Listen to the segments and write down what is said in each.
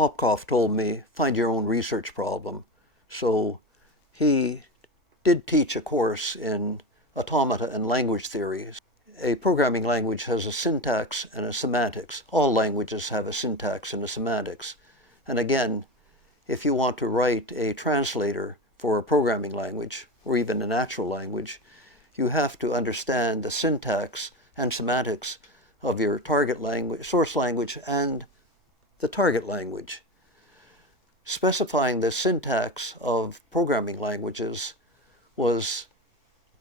Hopkoff told me, find your own research problem. So he did teach a course in automata and language theories. A programming language has a syntax and a semantics. All languages have a syntax and a semantics. And again, if you want to write a translator for a programming language, or even a natural language, you have to understand the syntax and semantics of your target language, source language, and the target language. Specifying the syntax of programming languages was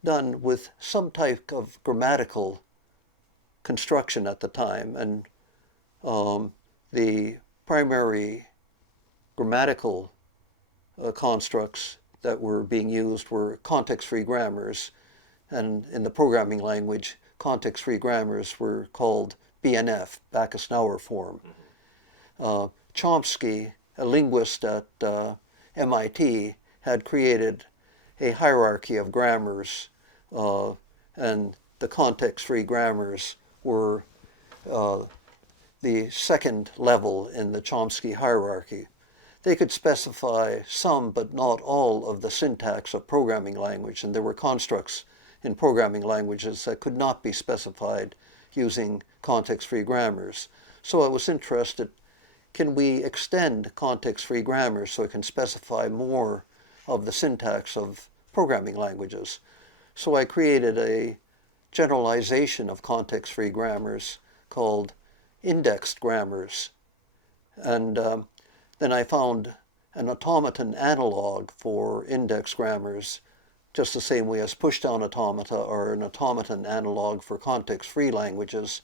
done with some type of grammatical construction at the time, and the primary grammatical constructs that were being used were context-free grammars, and in the programming language, context-free grammars were called BNF, Backus-Naur form. Chomsky, a linguist at MIT, had created a hierarchy of grammars, and the context-free grammars were the second level in the Chomsky hierarchy. They could specify some but not all of the syntax of programming language, and there were constructs in programming languages that could not be specified using context-free grammars. So I was interested, can we extend context-free grammars so it can specify more of the syntax of programming languages? So I created a generalization of context-free grammars called indexed grammars. And then I found an automaton analog for index grammars, just the same way as push-down automata or an automaton analog for context-free languages.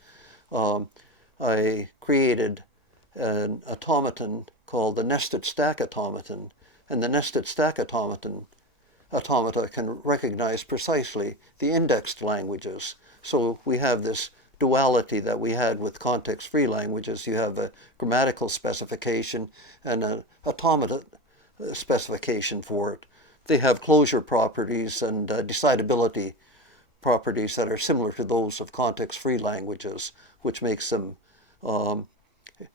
I created an automaton called the nested stack automaton, and the nested stack automata can recognize precisely the indexed languages. So we have this duality that we had with context-free languages. You have a grammatical specification and an automata specification for it. They have closure properties and decidability properties that are similar to those of context-free languages, which makes them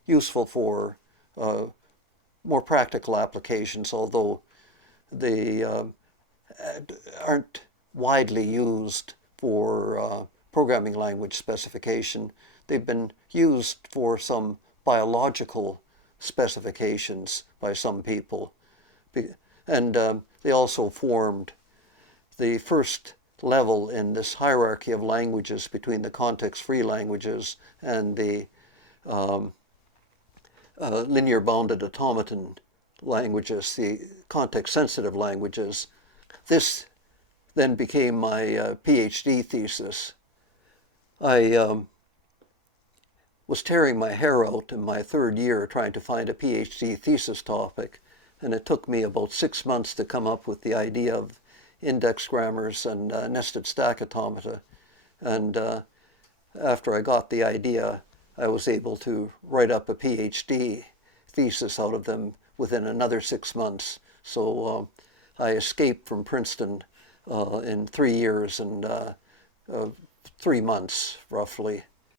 useful for more practical applications, although they aren't widely used for programming language specification. They've been used for some biological specifications by some people. And they also formed the first level in this hierarchy of languages between the context-free languages and the linear bounded automaton languages, the context-sensitive languages. This then became my Ph.D. thesis. I was tearing my hair out in my third year trying to find a Ph.D. thesis topic, and it took me about 6 months to come up with the idea of index grammars and nested stack automata. And after I got the idea, I was able to write up a Ph.D. thesis out of them within another 6 months. So I escaped from Princeton in 3 years and 3 months, roughly.